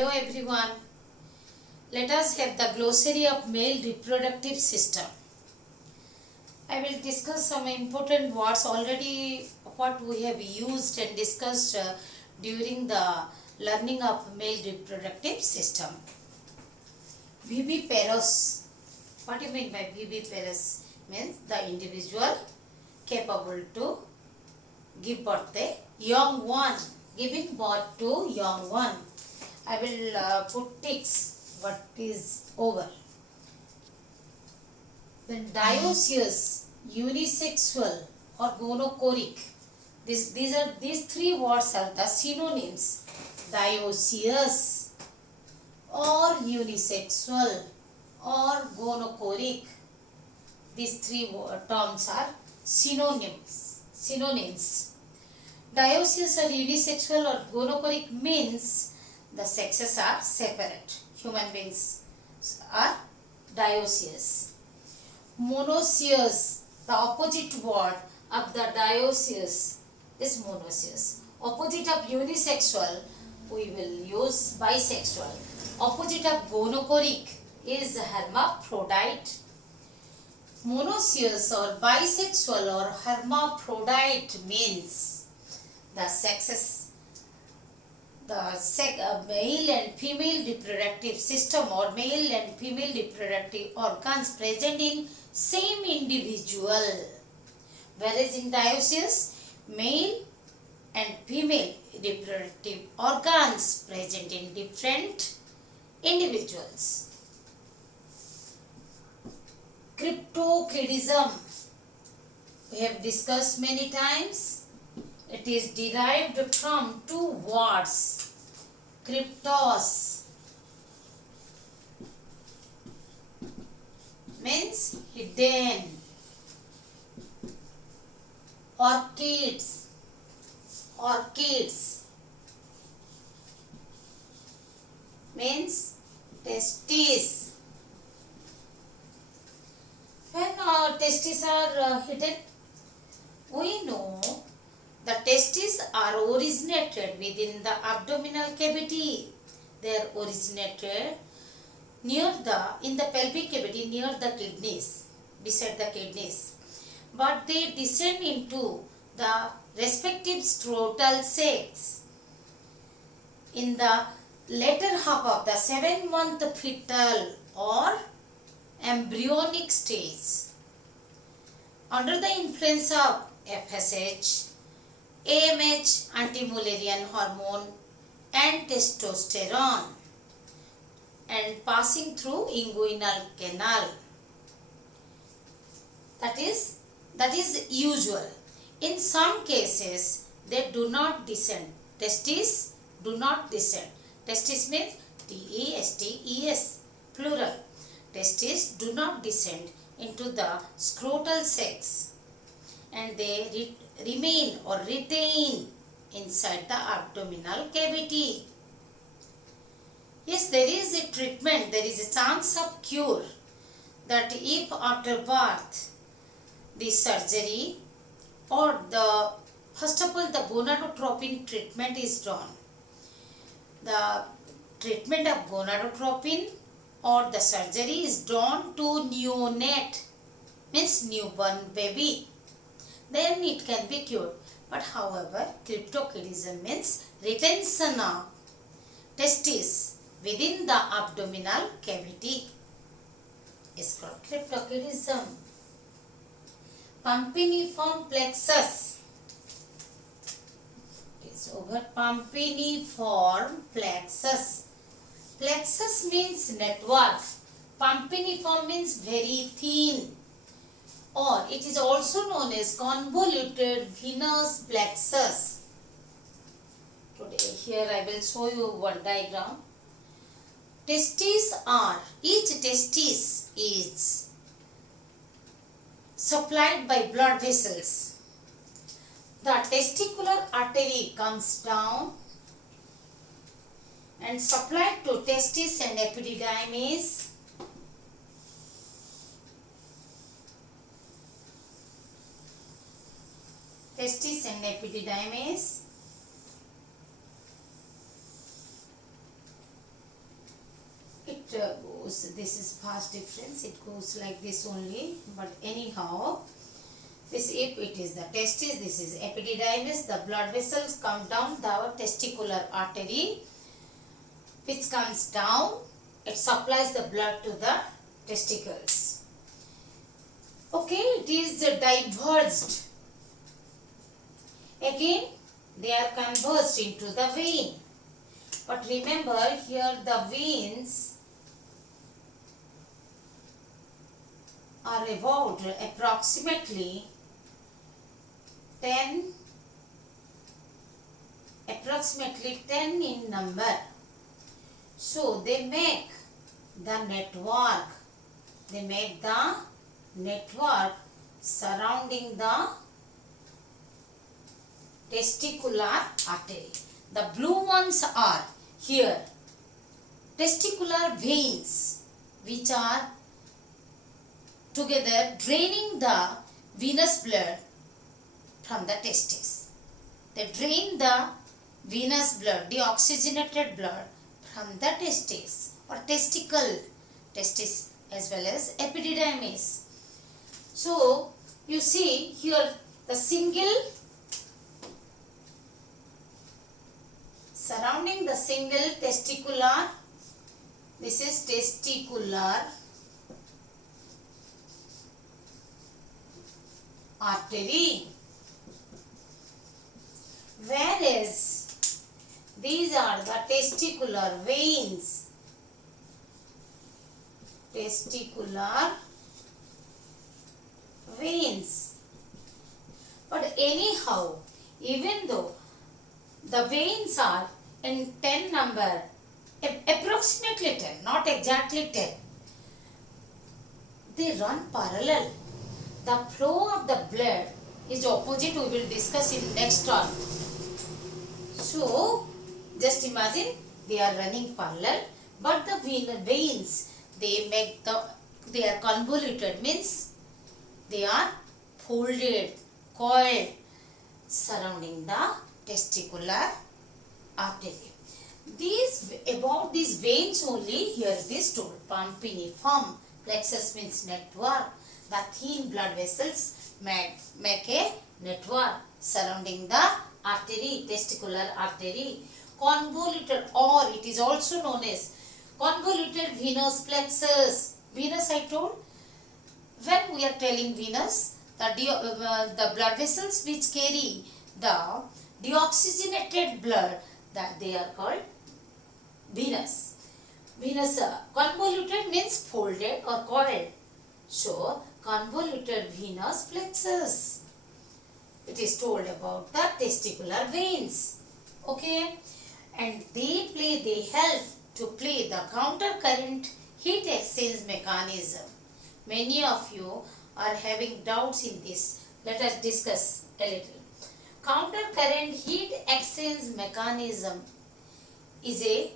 Hello everyone. Let us have the glossary of male reproductive system. I will discuss some important words already what we have used and discussed during the learning of male reproductive system. Viviparous. What do you mean by viviparous? Means the individual capable to give birth a young one, giving birth to young one. I will put ticks what is over. Then dioecious, unisexual or gonochoric. These three words are the synonyms. Dioecious or unisexual or gonochoric. These three terms are synonyms. Dioecious or unisexual or gonochoric means the sexes are separate. Human beings are dioecious. Monoecious, the opposite word of the dioecious is monoecious. Opposite of unisexual we will use bisexual. Opposite of gonochoric is hermaphrodite. Monoecious or bisexual or hermaphrodite means the sexes, the male and female reproductive system or male and female reproductive organs present in same individual. Whereas in dioecious, male and female reproductive organs present in different individuals. Cryptorchidism we have discussed many times. It is derived from two words. Cryptos means hidden. Orchids means testes. When testes are hidden, we know the testes are originated within the abdominal cavity. They are originated in the pelvic cavity near the kidneys, beside the kidneys. But they descend into the respective scrotal sacs in the later half of the 7-month fetal or embryonic stage. Under the influence of FSH, AMH, anti-Mullerian hormone and testosterone and passing through inguinal canal. That is usual. In some cases they do not descend. Testes do not descend. Testes means T-E-S-T-E-S plural. Testes do not descend into the scrotal sacs and they remain or retain inside the abdominal cavity. Yes, there is a treatment, there is a chance of cure that if after birth the surgery or first of all the gonadotropin treatment is done. The treatment of gonadotropin or the surgery is done to neonate, means newborn baby. Then it can be cured. But however, cryptorchidism means retention of testes within the abdominal cavity is called cryptorchidism. Pumpiniform plexus. It is over pumpiniform plexus. Plexus means network. Pumpiniform means very thin. Or it is also known as convoluted venous plexus. Today here I will show you one diagram. Each testis is supplied by blood vessels. The testicular artery comes down and supplied to testis and epididymis. Testis and epididymis. goes, this is fast difference, it goes like this only, but anyhow, this if it is the testis, this is epididymis, the blood vessels come down the testicular artery, which comes down, it supplies the blood to the testicles. Okay, it is diverged. Again, they are converged into the vein. But remember, here the veins are about approximately 10 in number. So they make the network. They make the network surrounding the testicular artery. The blue ones are here testicular veins, which are together draining the venous blood from the testis. They drain the venous blood, deoxygenated blood from the testis or testicle, testis as well as epididymis. So you see here the single, surrounding the single testicular, this is testicular artery, whereas these are the testicular veins. Testicular veins. But anyhow, even though the veins are in 10 number, approximately 10, not exactly 10, they run parallel. The flow of the blood is opposite, we will discuss in next term. So, just imagine they are running parallel, but the veins, they are convoluted, means they are folded, coiled surrounding the testicular artery. About these veins only, here it is told, pumpiniform, plexus means network. The thin blood vessels make a network surrounding the artery, testicular artery. Convoluted, or it is also known as convoluted venous plexus. Venous I told, when we are telling venous, the blood vessels which carry the deoxygenated blood, that they are called venous. Venous convoluted means folded or coiled. So convoluted venous plexus. It is told about the testicular veins. Okay, and they help to play the counter current heat exchange mechanism. Many of you are having doubts in this. Let us discuss a little. Counter current heat exchange mechanism is a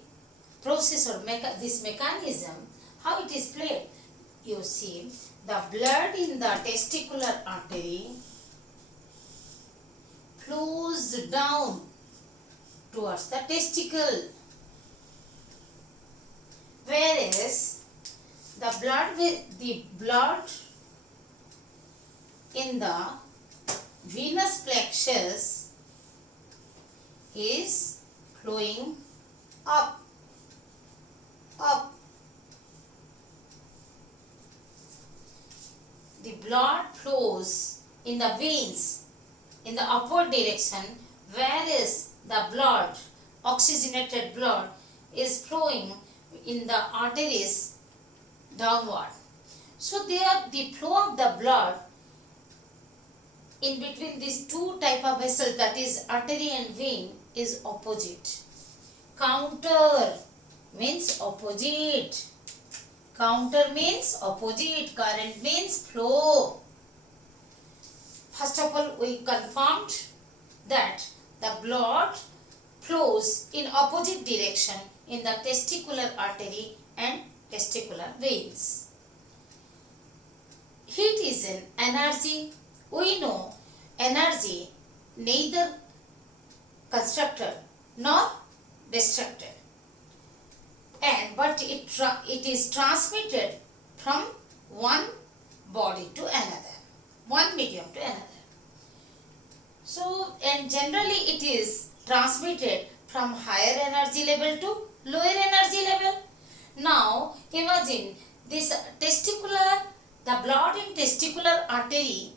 process or this mechanism. How it is played? You see, the blood in the testicular artery flows down towards the testicle, whereas the blood in the venous plexus is flowing up. The blood flows in the veins in the upward direction, whereas the blood, oxygenated blood, is flowing in the arteries downward. So the flow of the blood in between these two type of vessels, that is artery and vein, is opposite. Counter means opposite. Counter means opposite. Current means flow. First of all, we confirmed that the blood flows in opposite direction in the testicular artery and testicular veins. Heat is an energy. We know energy neither constructed nor destructed, and but it is transmitted from one body to another, one medium to another. So, and generally it is transmitted from higher energy level to lower energy level. Now, imagine this the blood in testicular artery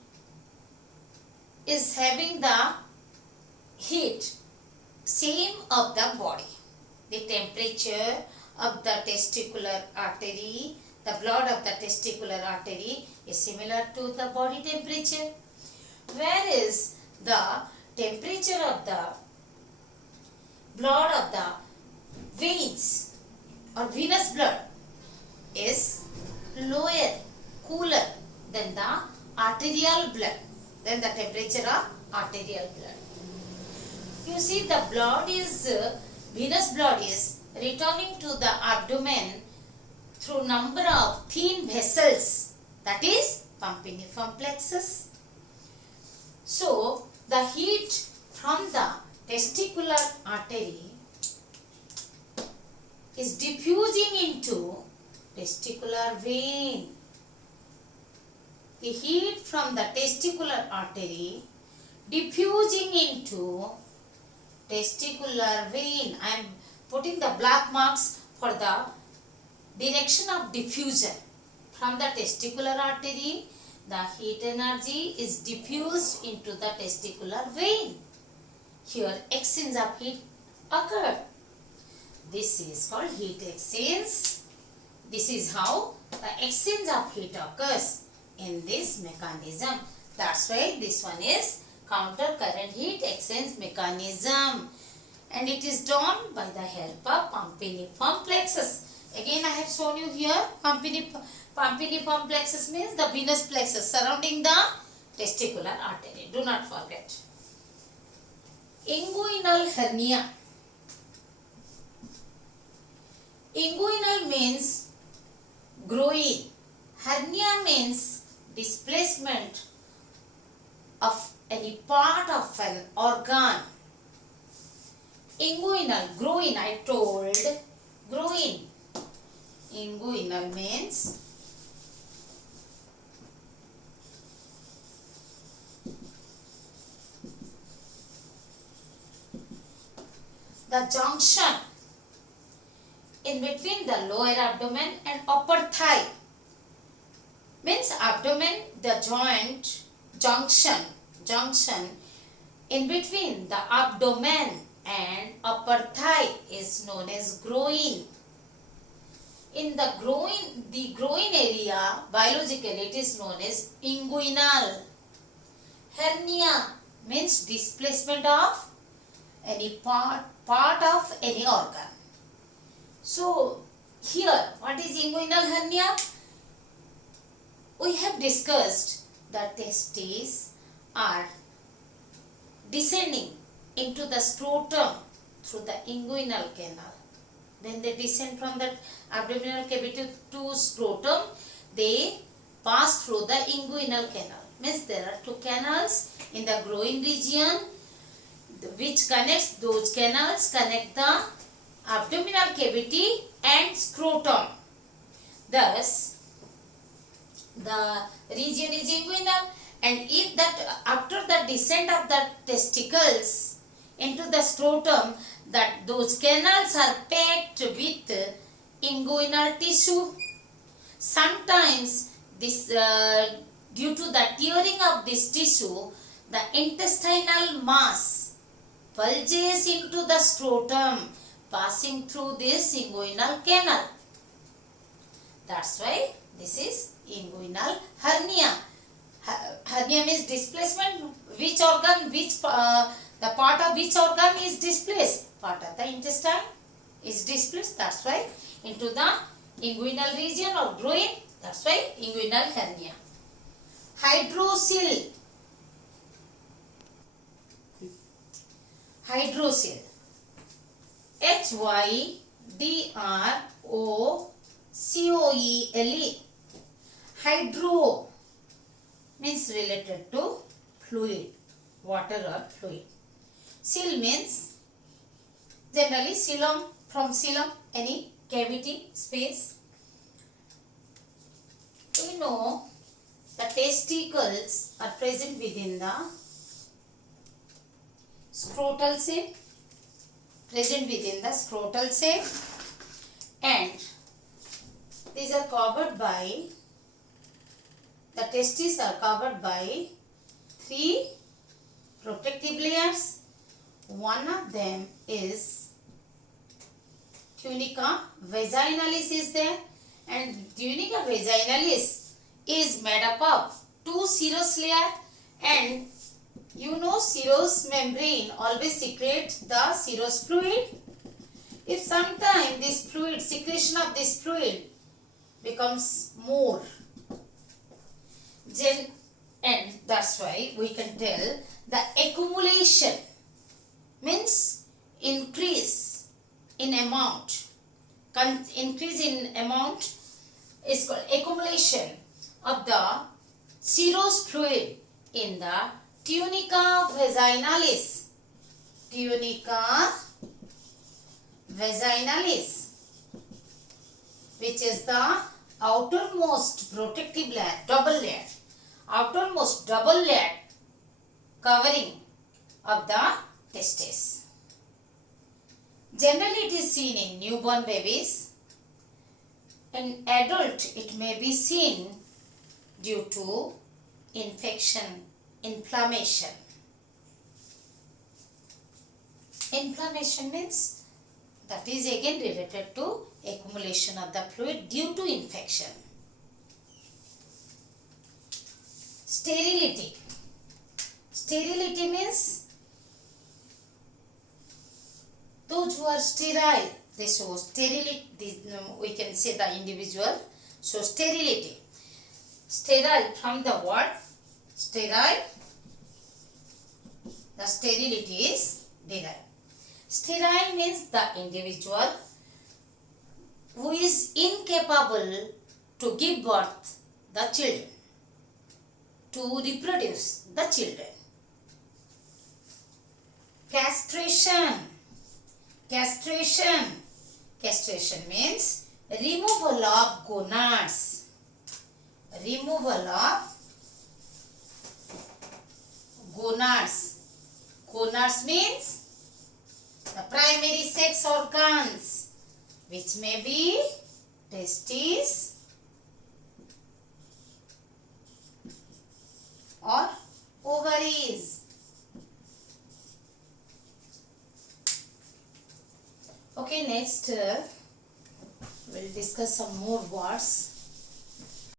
is having the heat same of the body. The temperature of the testicular artery, the blood of the testicular artery is similar to the body temperature. Whereas the temperature of the blood of the veins or venous blood is lower, cooler than the arterial blood, than the temperature of arterial blood. You see, the blood is, venous blood is returning to the abdomen through number of thin vessels, that is pumpiniform plexus. So, the heat from the testicular artery is diffusing into testicular vein. The heat from the testicular artery diffusing into testicular vein. I am putting the black marks for the direction of diffusion. From the testicular artery, the heat energy is diffused into the testicular vein. Here exchange of heat occurred. This is called heat exchange. This is how the exchange of heat occurs in this mechanism. That's why this one is counter current heat exchange mechanism, and it is done by the help of pumpiniform plexus. Again, I have shown you here pumpiniform plexus means the venous plexus surrounding the testicular artery. Do not forget. Inguinal hernia. Inguinal means groin. Hernia means displacement of any part of an organ. Inguinal, groin, I told, groin. Inguinal means the junction in between the lower abdomen and upper thigh. Means abdomen, the joint, junction in between the abdomen and upper thigh is known as groin. In the groin area, biologically it is known as inguinal. Hernia means displacement of any part of any organ. So here, what is inguinal hernia? We have discussed that testes are descending into the scrotum through the inguinal canal. When they descend from the abdominal cavity to scrotum, they pass through the inguinal canal. Means there are two canals in the groin region which connects, those canals connect the abdominal cavity and scrotum. Thus, the region is inguinal, and if that after the descent of the testicles into the scrotum, that those canals are packed with inguinal tissue. Sometimes this due to the tearing of this tissue, the intestinal mass bulges into the scrotum, passing through this inguinal canal. That's why this is inguinal hernia. Hernia means displacement. Which organ, the part of which organ is displaced? Part of the intestine is displaced. That's why into the inguinal region or groin. That's why inguinal hernia. Hydrocele. Hydrocele. Hydrocoele. Hydro means related to fluid, water or fluid. Cele means generally coelom, from coelom, any cavity space. We know the testicles are present within the scrotal sac, and these are covered by, the testes are covered by 3 protective layers. One of them is tunica vaginalis is there, and tunica vaginalis is made up of 2 serous layers, and you know serous membrane always secretes the serous fluid. If sometime this fluid, secretion of this fluid becomes more, then, and that's why we can tell the accumulation means increase in amount. Increase in amount is called accumulation of the serous fluid in the tunica vaginalis. Tunica vaginalis, which is the outermost protective layer, double layer, outermost double layer covering of the testes. Generally it is seen in newborn babies. In adult it may be seen due to infection, inflammation. Inflammation means that is again related to accumulation of the fluid due to infection. Sterility. Sterility means those who are sterile, they show sterility. We can say the individual show sterility. Sterile from the word sterile, the sterility is derived. Sterile means the individual who is incapable to give birth the children, to reproduce the children. Castration. Castration. Castration means removal of gonads. Removal of gonads. Gonads means the primary sex organs, which may be testes or ovaries. Okay, next we'll discuss some more words.